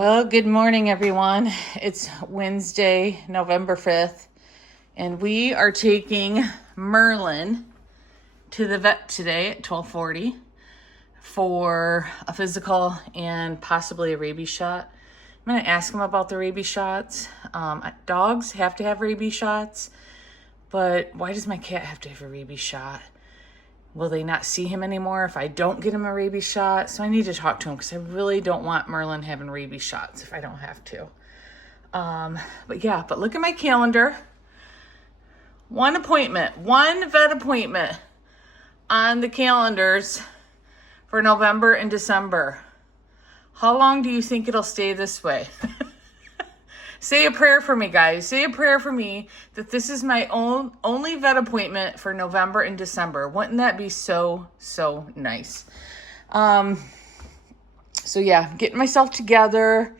Well, good morning, everyone. It's Wednesday, November 5th, and we are taking Merlin to the vet today at 12:40 for a physical and possibly a rabies shot. I'm going to ask him about the rabies shots. Dogs have to have rabies shots, but why does my cat have to have a rabies shot? Will they not see him anymore if I don't get him a rabies shot? So I need to talk to him because I really don't want Merlin having rabies shots if I don't have to. But look at my calendar. One vet appointment on the calendars for November and December. How long do you think it'll stay this way? Say a prayer for me, guys. Say a prayer for me that this is my only vet appointment for November and December. Wouldn't that be so nice? Getting myself together.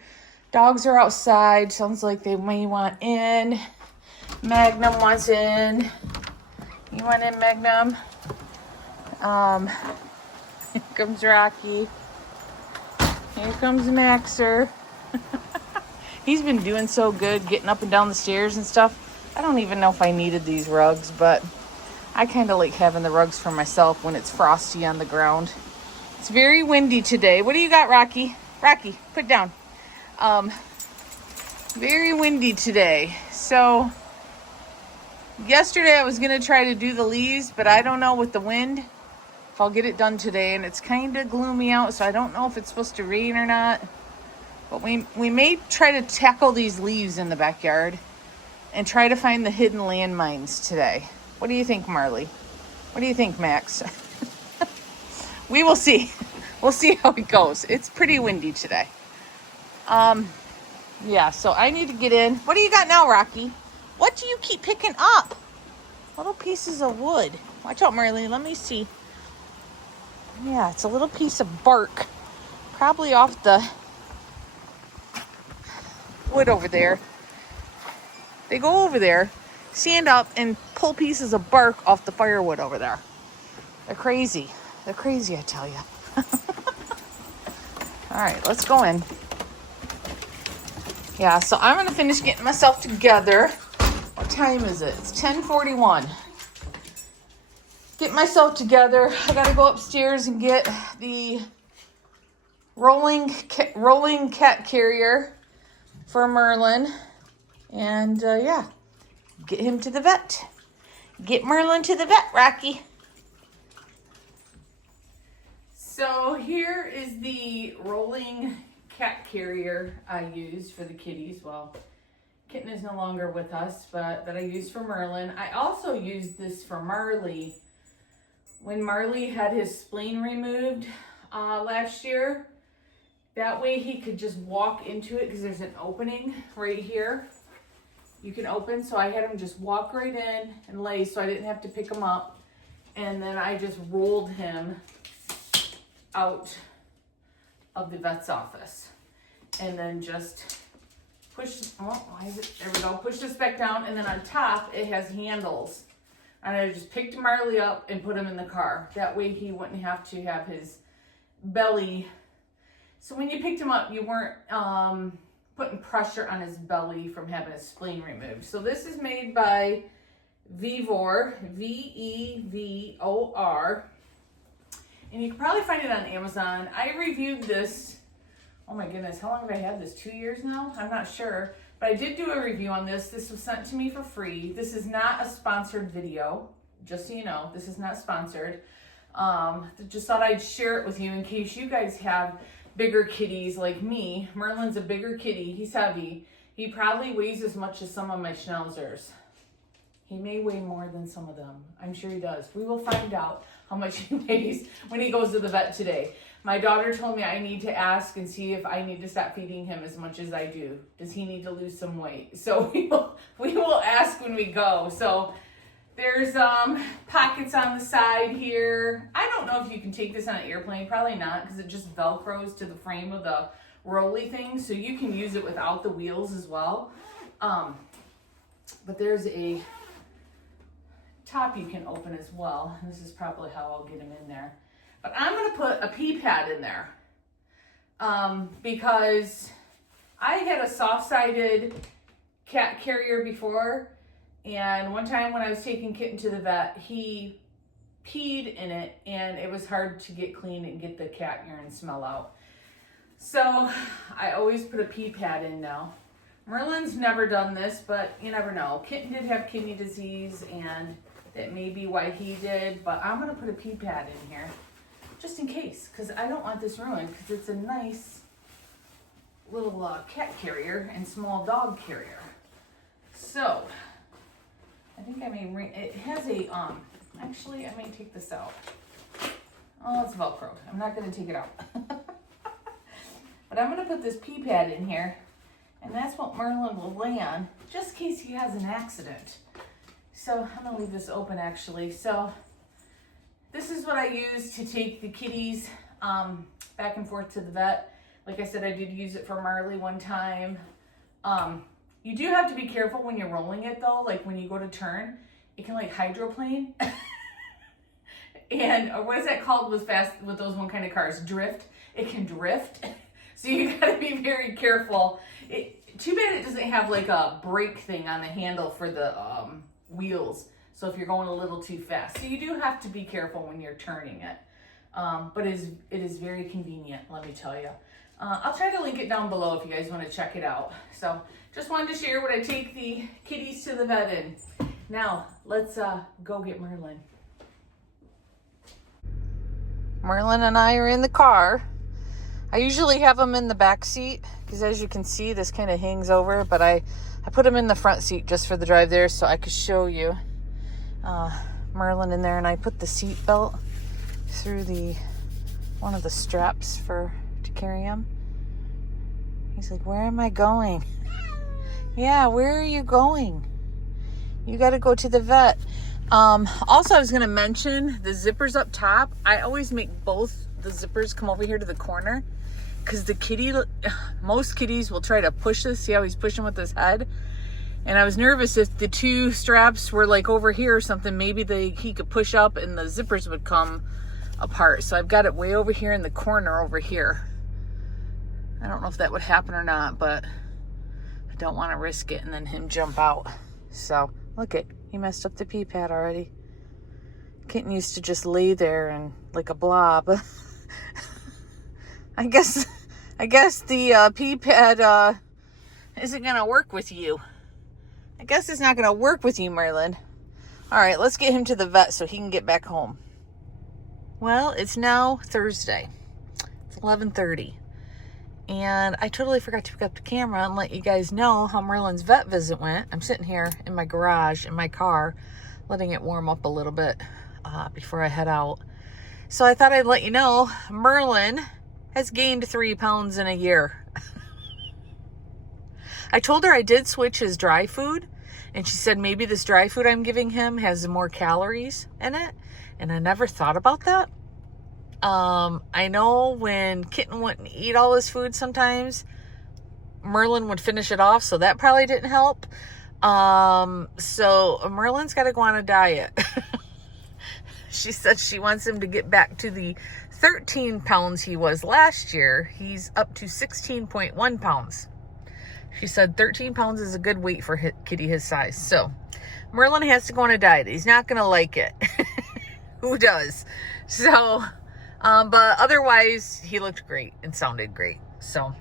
Dogs are outside. Sounds like they may want in. Magnum wants in. You want in, Magnum? Here comes Rocky. Here comes Maxer. He's been doing so good getting up and down the stairs and stuff. I don't even know if I needed these rugs, but I kind of like having the rugs for myself when it's frosty on the ground. It's very windy today. What do you got, Rocky? Rocky, put down. Very windy today. So yesterday I was going to try to do the leaves, but I don't know with the wind if I'll get it done today. And it's kind of gloomy out, so I don't know if it's supposed to rain or not. But we may try to tackle these leaves in the backyard and try to find the hidden landmines today. What do you think, Marley? What do you think, Max? We will see. We'll see how it goes. It's pretty windy today. So I need to get in. What do you got now, Rocky? What do you keep picking up? Little pieces of wood. Watch out, Marley. Let me see. Yeah, it's a little piece of bark. Probably off the wood over there. They go over there, stand up, and pull pieces of bark off the firewood over there. They're crazy. They're crazy, I tell you. All right, let's go in. Yeah, so I'm going to finish getting myself together. What time is it? It's 10:41. Get myself together. I got to go upstairs and get the rolling cat carrier for Merlin, and get him to the vet. Get Merlin to the vet, Rocky. So here is the rolling cat carrier I use for the kitties. Well, Kitten is no longer with us, but that I used for Merlin. I also used this for Marley when Marley had his spleen removed last year. That way he could just walk into it because there's an opening right here. You can open, so I had him just walk right in and lay so I didn't have to pick him up. And then I just rolled him out of the vet's office. And then just push, there we go, push this back down. And then on top, it has handles. And I just picked Marley up and put him in the car. That way he wouldn't have to have his belly. So when you picked him up, you weren't putting pressure on his belly from having his spleen removed. So this is made by Vevor, Vevor. And you can probably find it on Amazon. I reviewed this, oh my goodness, how long have I had this? 2 years now? I'm not sure. But I did do a review on this. This was sent to me for free. This is not a sponsored video, just so you know. This is not sponsored. Just thought I'd share it with you in case you guys have bigger kitties like me. Merlin's a bigger kitty. He's heavy. He probably weighs as much as some of my Schnauzers. He may weigh more than some of them. I'm sure he does. We will find out how much he weighs when he goes to the vet today. My daughter told me I need to ask and see if I need to stop feeding him as much as I do. Does he need to lose some weight? So we will ask when we go. So there's pockets on the side here. I don't know if you can take this on an airplane. Probably not, because it just Velcros to the frame of the rolly thing. So you can use it without the wheels as well. But there's a top you can open as well. This is probably how I'll get him in there. But I'm going to put a pee pad in there because I had a soft-sided cat carrier before, and one time when I was taking Kitten to the vet, he peed in it, and it was hard to get clean and get the cat urine smell out. So I always put a pee pad in now. Merlin's never done this, but you never know. Kitten did have kidney disease, and that may be why he did, but I'm gonna put a pee pad in here just in case, because I don't want this ruined, because it's a nice little cat carrier and small dog carrier. So I think I may it has a actually I may take this out. Oh, it's velcroed. I'm not going to take it out. But I'm going to put this pee pad in here, and that's what Merlin will lay on just in case he has an accident. So I'm going to leave this open actually. So this is what I use to take the kitties back and forth to the vet. Like I said, I did use it for Marley one time. You do have to be careful when you're rolling it though. Like when you go to turn, it can like hydroplane. And what is that called with those one kind of cars? Drift. It can drift. So you gotta be very careful. Too bad it doesn't have like a brake thing on the handle for the wheels. So if you're going a little too fast. So you do have to be careful when you're turning it. But it is very convenient, let me tell you. I'll try to link it down below if you guys want to check it out. So just wanted to share what I take the kitties to the vet in. Now, let's go get Merlin. Merlin and I are in the car. I usually have him in the back seat because as you can see, this kind of hangs over, but I put him in the front seat just for the drive there so I could show you Merlin in there, and I put the seat belt through one of the straps to carry him. He's like, where am I going? Yeah, where are you going? You got to go to the vet. Also, I was going to mention the zippers up top. I always make both the zippers come over here to the corner because most kitties will try to push this. See how he's pushing with his head? And I was nervous if the two straps were like over here or something, maybe he could push up and the zippers would come apart. So I've got it way over here in the corner over here. I don't know if that would happen or not, but I don't want to risk it and then him jump out. So look it, he messed up the pee pad already. Kitten used to just lay there and like a blob. I guess the pee pad isn't gonna work with you. I guess it's not gonna work with you, Merlin. All right, let's get him to the vet so he can get back home. Well, it's now Thursday. It's 11:30. And I totally forgot to pick up the camera and let you guys know how Merlin's vet visit went. I'm sitting here in my garage, in my car, letting it warm up a little bit before I head out. So I thought I'd let you know, Merlin has gained 3 pounds in a year. I told her I did switch his dry food, and she said maybe this dry food I'm giving him has more calories in it, and I never thought about that. I know when Kitten wouldn't eat all his food sometimes, Merlin would finish it off, so that probably didn't help. So Merlin's got to go on a diet. She said she wants him to get back to the 13 pounds he was last year. He's up to 16.1 pounds. She said 13 pounds is a good weight for kitty his size. So Merlin has to go on a diet. He's not going to like it. Who does? So, but otherwise he looked great and sounded great. So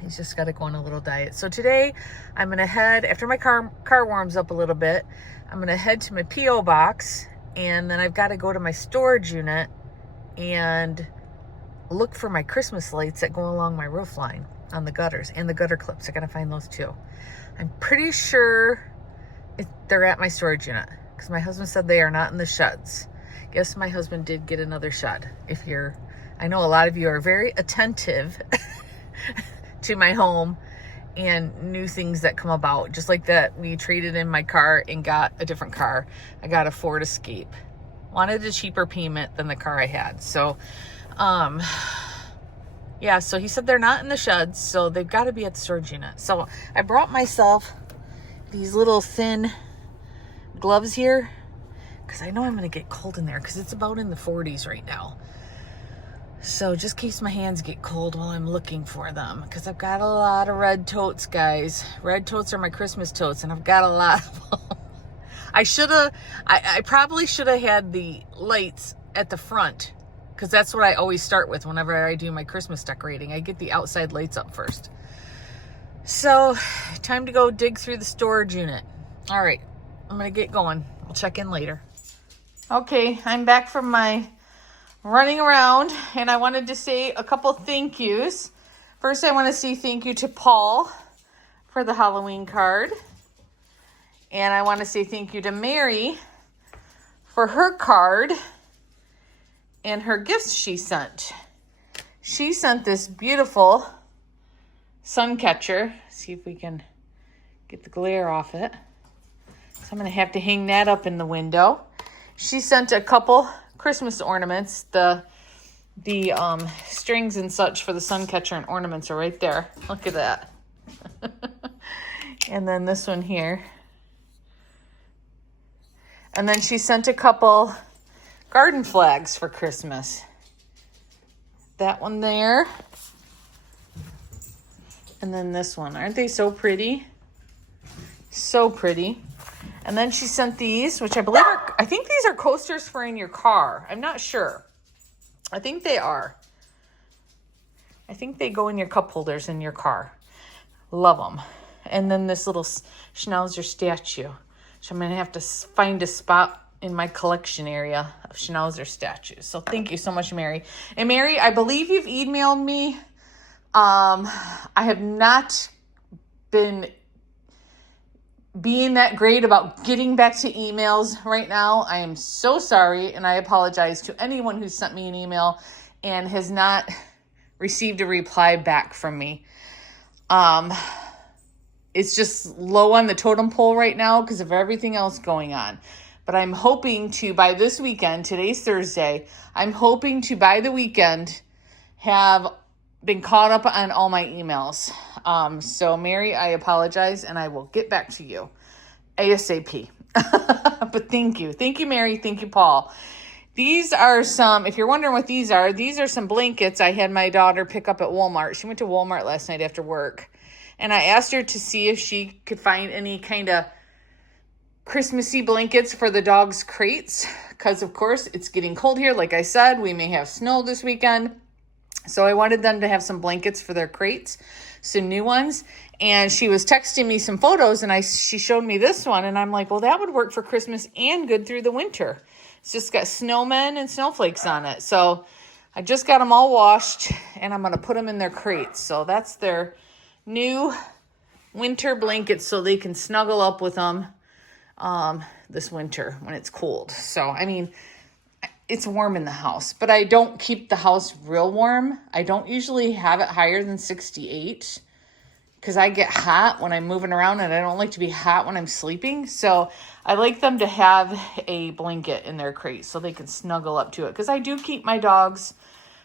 he's just got to go on a little diet. So today I'm going to head, after my car warms up a little bit, I'm going to head to my P.O. box, and then I've got to go to my storage unit and look for my Christmas lights that go along my roof line on the gutters, and the gutter clips. I got to find those too. I'm pretty sure they're at my storage unit because my husband said they are not in the sheds. Yes, my husband did get another shed. I know a lot of you are very attentive to my home and new things that come about. Just like that, we traded in my car and got a different car. I got a Ford Escape. Wanted a cheaper payment than the car I had. So, yeah, so he said they're not in the sheds, so they've got to be at the storage unit. So I brought myself these little thin gloves here because I know I'm going to get cold in there because it's about in the 40s right now. So just in case my hands get cold while I'm looking for them, because I've got a lot of red totes, guys. Red totes are my Christmas totes, and I've got a lot of them. I probably should have had the lights at the front, because that's what I always start with whenever I do my Christmas decorating. I get the outside lights up first. So, time to go dig through the storage unit. All right, I'm going to get going. We'll check in later. Okay, I'm back from my running around, and I wanted to say a couple thank yous. First, I want to say thank you to Paul for the Halloween card. And I want to say thank you to Mary for her card and her gifts she sent. She sent this beautiful sun catcher. See if we can get the glare off it. So I'm going to have to hang that up in the window. She sent a couple Christmas ornaments. The strings and such for the sun catcher and ornaments are right there. Look at that. And then this one here. And then she sent a couple garden flags for Christmas. That one there. And then this one. Aren't they so pretty? So pretty. And then she sent these, which I believe I think these are coasters for in your car. I'm not sure. I think they are. I think they go in your cup holders in your car. Love them. And then this little Schnauzer statue. So I'm going to have to find a spot in my collection area of Schnauzer statues. So thank you so much, Mary. And Mary, I believe you've emailed me. I have not been being that great about getting back to emails right now. I am so sorry, and I apologize to anyone who sent me an email and has not received a reply back from me. It's just low on the totem pole right now because of everything else going on. But I'm hoping to, by this weekend, today's Thursday, I'm hoping to, by the weekend, have been caught up on all my emails. So Mary, I apologize, and I will get back to you ASAP. But thank you. Thank you, Mary. Thank you, Paul. These are some, if you're wondering what these are some blankets I had my daughter pick up at Walmart. She went to Walmart last night after work. And I asked her to see if she could find any kind of Christmassy blankets for the dog's crates. Because, of course, it's getting cold here. Like I said, we may have snow this weekend. So I wanted them to have some blankets for their crates, some new ones. And she was texting me some photos, and she showed me this one. And I'm like, well, that would work for Christmas and good through the winter. It's just got snowmen and snowflakes on it. So I just got them all washed, and I'm going to put them in their crates. So that's their new winter blankets so they can snuggle up with them this winter when it's cold. So, I mean, it's warm in the house, but I don't keep the house real warm. I don't usually have it higher than 68 because I get hot when I'm moving around, and I don't like to be hot when I'm sleeping. So I like them to have a blanket in their crate so they can snuggle up to it, because I do keep my dogs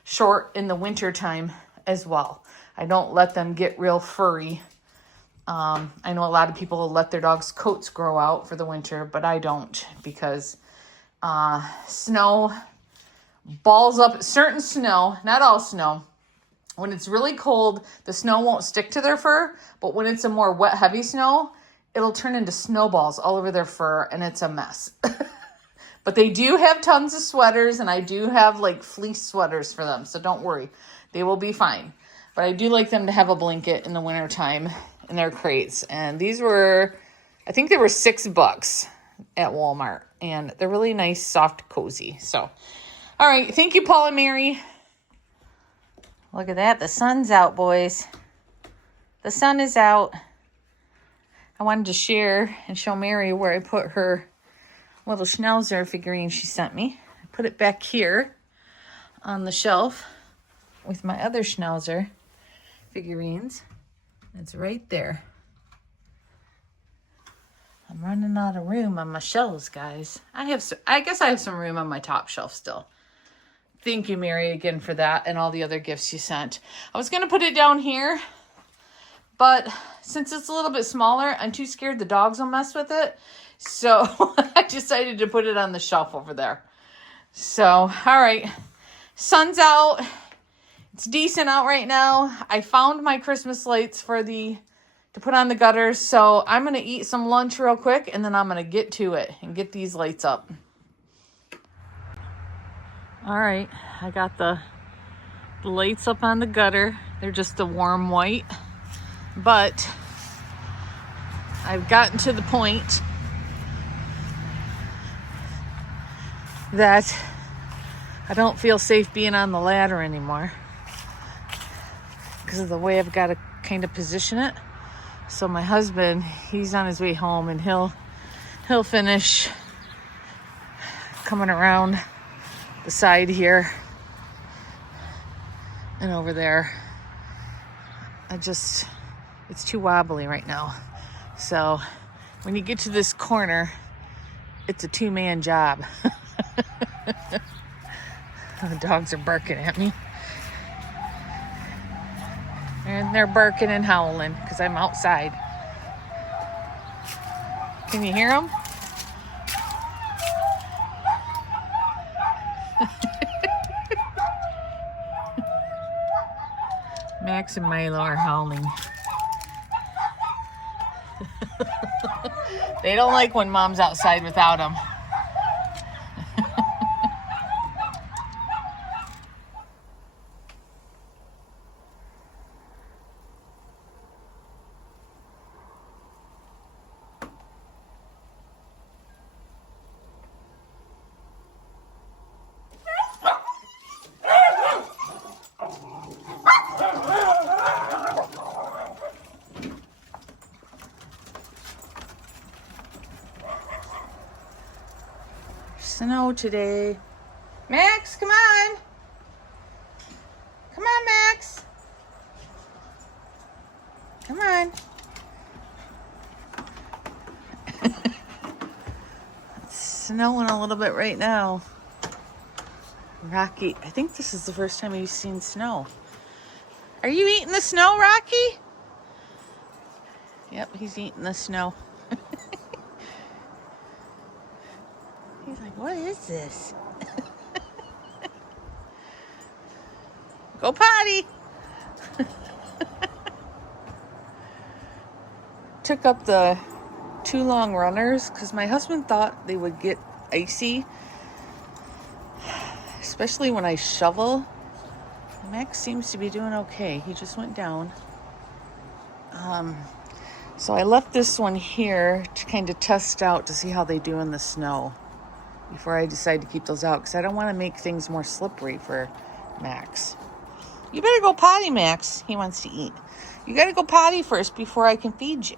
short in the winter time as well. I don't let them get real furry. I know a lot of people let their dogs' coats grow out for the winter, but I don't, because snow balls up. Certain snow, not all snow, when it's really cold, the snow won't stick to their fur, but when it's a more wet, heavy snow, it'll turn into snowballs all over their fur, and it's a mess. But they do have tons of sweaters, and I do have like fleece sweaters for them, so don't worry. They will be fine. But I do like them to have a blanket in the wintertime in their crates. And these were, I think they were $6 at Walmart. And they're really nice, soft, cozy. So, all right. Thank you, Paul and Mary. Look at that. The sun's out, boys. The sun is out. I wanted to share and show Mary where I put her little Schnauzer figurine she sent me. I put it back here on the shelf with my other Schnauzer figurines. It's right there. I'm running out of room on my shelves, guys. I guess I have some room on my top shelf still. Thank you, Mary, again for that and all the other gifts you sent. I was going to put it down here, but since it's a little bit smaller, I'm too scared the dogs will mess with it. So I decided to put it on the shelf over there. So, all right. Sun's out. It's decent out right now. I found my Christmas lights to put on the gutters. So I'm going to eat some lunch real quick and then I'm going to get to it and get these lights up. All right, I got the lights up on the gutter. They're just a warm white, but I've gotten to the point that I don't feel safe being on the ladder anymore because of the way I've got to kind of position it. So my husband, he's on his way home and he'll finish coming around the side here and over there. It's too wobbly right now. So when you get to this corner, it's a two-man job. The dogs are barking at me. And they're barking and howling because I'm outside. Can you hear them? Max and Milo are howling. They don't like when Mom's outside without them. Snow today. Max, come on. Come on, Max. Come on. It's snowing a little bit right now. Rocky, I think this is the first time he's seen snow. Are you eating the snow, Rocky? Yep, he's eating the snow. He's like, what is this? Go potty. Took up the 2 long runners because my husband thought they would get icy, especially when I shovel. Max seems to be doing okay. He just went down. So I left this one here to kind of test out to see how they do in the snow before I decide to keep those out, because I don't want to make things more slippery for Max. You better go potty, Max. He wants to eat. You got to go potty first before I can feed you.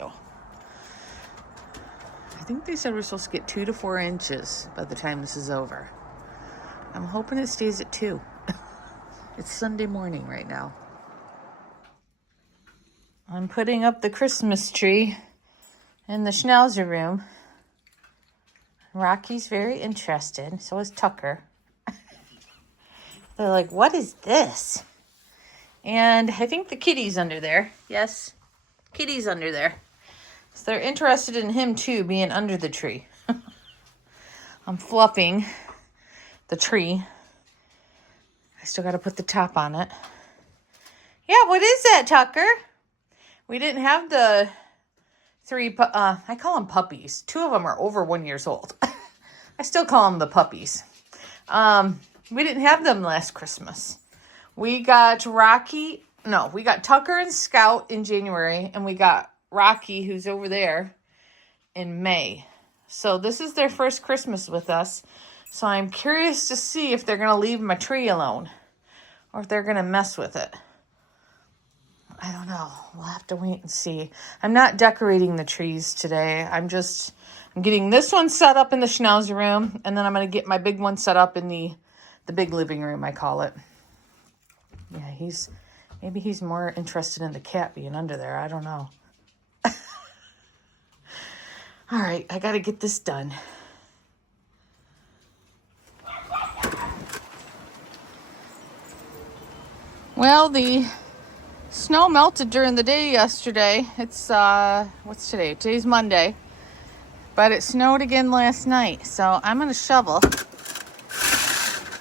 I think they said we're supposed to get 2 to 4 inches by the time this is over. I'm hoping it stays at 2. It's Sunday morning right now. I'm putting up the Christmas tree in the Schnauzer room. Rocky's very interested. So is Tucker. They're like, what is this? And I think the kitty's under there. Yes, kitty's under there. So they're interested in him too, being under the tree. I'm fluffing the tree. I still got to put the top on it. Yeah, what is that, Tucker? We didn't have the 3, I call them puppies. 2 of them are over 1 year old. I still call them the puppies. We didn't have them last Christmas. We got we got Tucker and Scout in January, and we got Rocky, who's over there, in May. So this is their first Christmas with us. So I'm curious to see if they're going to leave my tree alone or if they're going to mess with it. I don't know. We'll have to wait and see. I'm not decorating the trees today. I'm getting this one set up in the Schnauzer room, and then I'm going to get my big one set up in the big living room, I call it. Yeah, maybe he's more interested in the cat being under there. I don't know. All right, I got to get this done. Well, the snow melted during the day yesterday. It's, what's today? Today's Monday. But it snowed again last night, so I'm going to shovel.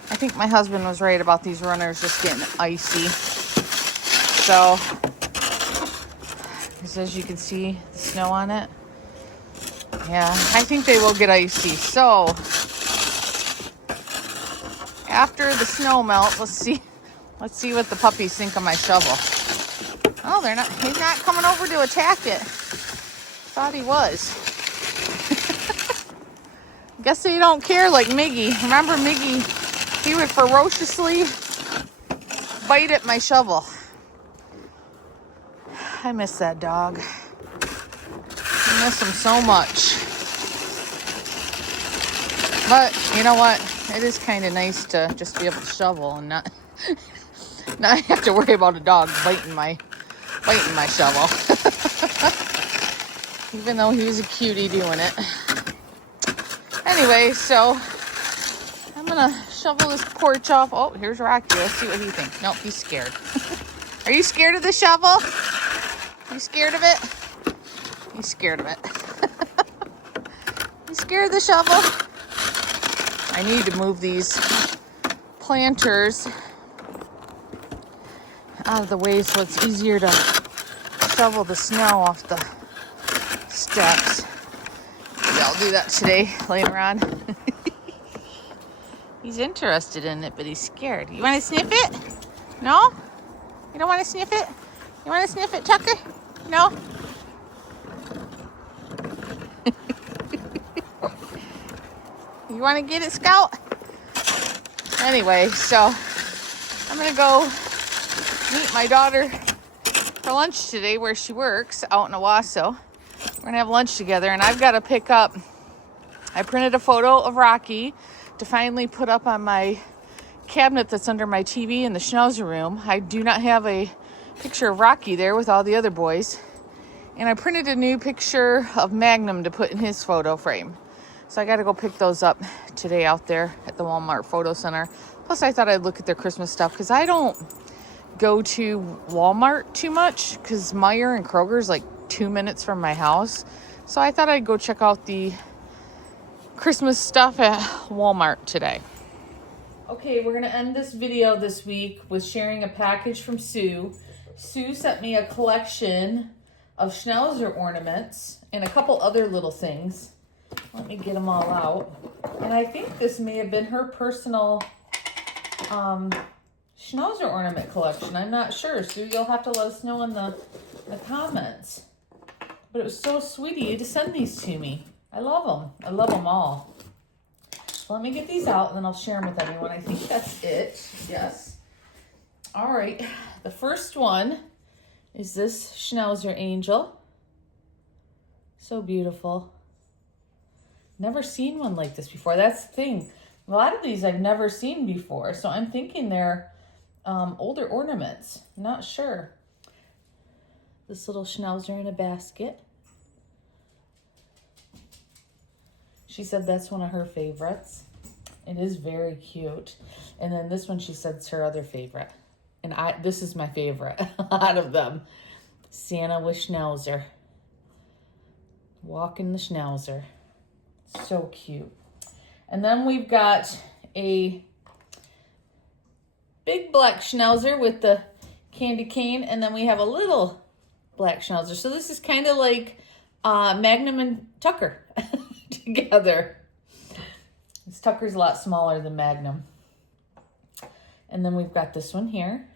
I I think my husband was right about these runners just getting icy. So, as you can see, the snow on it. Yeah, I think they will get icy. So, after the snow melts, let's see what the puppies think of my shovel. Oh, he's not coming over to attack it. Thought he was. Guess they don't care like Miggy. Remember Miggy? He would ferociously bite at my shovel. I miss that dog. I miss him so much. But you know what? It is kind of nice to just be able to shovel and not have to worry about a dog biting my shovel. Even though he was a cutie doing it. Anyway, so I'm gonna shovel this porch off. Oh, here's Rocky. Let's see what he thinks. Nope, he's scared. Are you scared of the shovel? You scared of it? He's scared of it. You scared of the shovel? I need to move these planters out of the way so it's easier to shovel the snow off the steps. Maybe I'll do that today, later on. He's interested in it, but he's scared. You want to sniff it? No? You don't want to sniff it? You want to sniff it, Tucker? No? You want to get it, Scout? Anyway, so I'm going to go meet my daughter for lunch today where she works out in Owasso. We're going to have lunch together, and I've got to pick up. I printed a photo of Rocky to finally put up on my cabinet that's under my TV in the Schnauzer room. I do not have a picture of Rocky there with all the other boys. And I printed a new picture of Magnum to put in his photo frame. So I got to go pick those up today out there at the Walmart Photo Center. Plus, I thought I'd look at their Christmas stuff because I don't go to Walmart too much because Meijer and Kroger's like 2 minutes from my house. So I thought I'd go check out the Christmas stuff at Walmart today. Okay, we're going to end this video this week with sharing a package from Sue. Sue sent me a collection of Schnauzer ornaments and a couple other little things. Let me get them all out. And I think this may have been her personal Schnauzer ornament collection. I'm not sure. Sue, you'll have to let us know in the comments. But it was so sweet of you to send these to me. I love them. I love them all. So let me get these out and then I'll share them with everyone. I think that's it. Yes. All right. The first one is this Schnauzer angel. So beautiful. Never seen one like this before. That's the thing. A lot of these I've never seen before. So I'm thinking they're older ornaments. Not sure. This little Schnauzer in a basket. She said that's one of her favorites. It is very cute. And then this one she said is her other favorite. And this is my favorite out of them. Santa with Schnauzer. Walking the Schnauzer. So cute. And then we've got a big black Schnauzer with the candy cane. And then we have a little black Schnauzer. So this is kind of like Magnum and Tucker together. This Tucker's a lot smaller than Magnum. And then we've got this one here.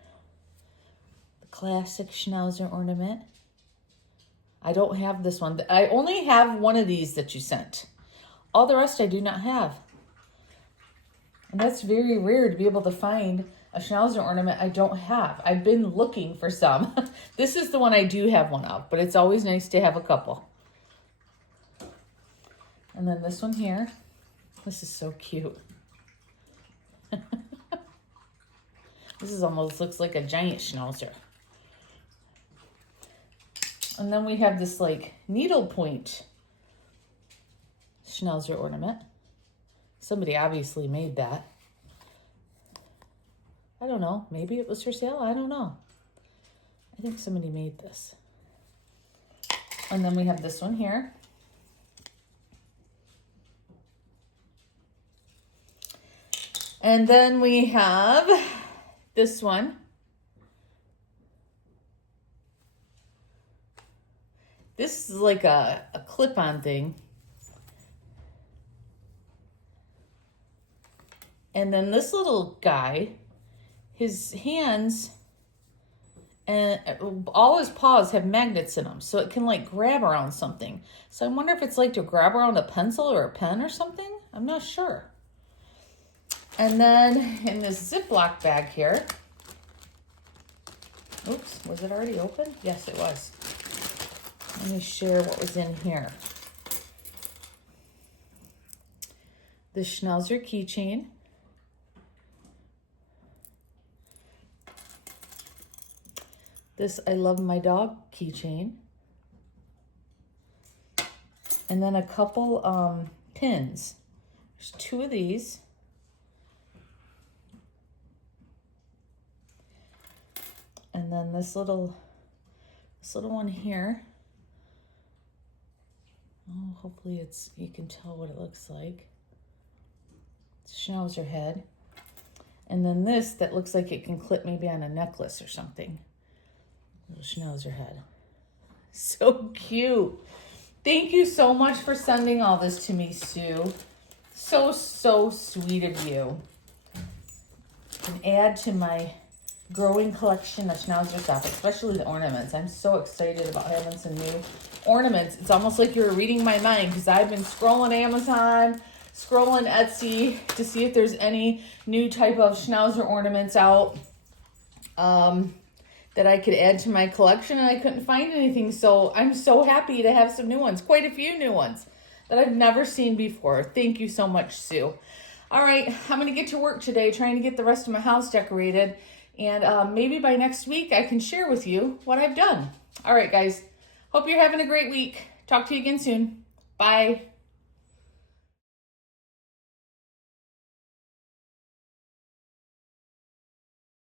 The classic Schnauzer ornament. I don't have this one. I only have one of these that you sent. All the rest I do not have. And that's very rare to be able to find a Schnauzer ornament I don't have. I've been looking for some. This is the one I do have one of, but it's always nice to have a couple. And then this one here. This is so cute. This is almost looks like a giant Schnauzer. And then we have this like needlepoint Schnauzer ornament. Somebody obviously made that. I don't know. Maybe it was for sale. I don't know. I think somebody made this. And then we have this one here. And then we have this one. This is like a clip-on thing. And then this little guy, his hands and all his paws have magnets in them, so it can like grab around something. So I wonder if it's like to grab around a pencil or a pen or something. I'm not sure. And then in this Ziploc bag here, oops, was it already open? Yes, it was. Let me share what was in here. The Schnauzer keychain. This I love my dog keychain. And then a couple pins. There's 2 of these. And then this little one here. Oh, hopefully you can tell what it looks like. It's a Schnauzer head. And then this that looks like it can clip maybe on a necklace or something. Little Schnauzer head. So cute. Thank you so much for sending all this to me, Sue. So sweet of you. And add to my growing collection of Schnauzer stuff, especially the ornaments. I'm so excited about having some new ornaments. It's almost like you're reading my mind because I've been scrolling Amazon, scrolling Etsy to see if there's any new type of Schnauzer ornaments out that I could add to my collection, and I couldn't find anything. So I'm so happy to have some new ones, quite a few new ones that I've never seen before. Thank you so much, Sue. All right, I'm going to get to work today trying to get the rest of my house decorated, and maybe by next week I can share with you what I've done. All right, guys, hope you're having a great week. Talk to you again soon. Bye.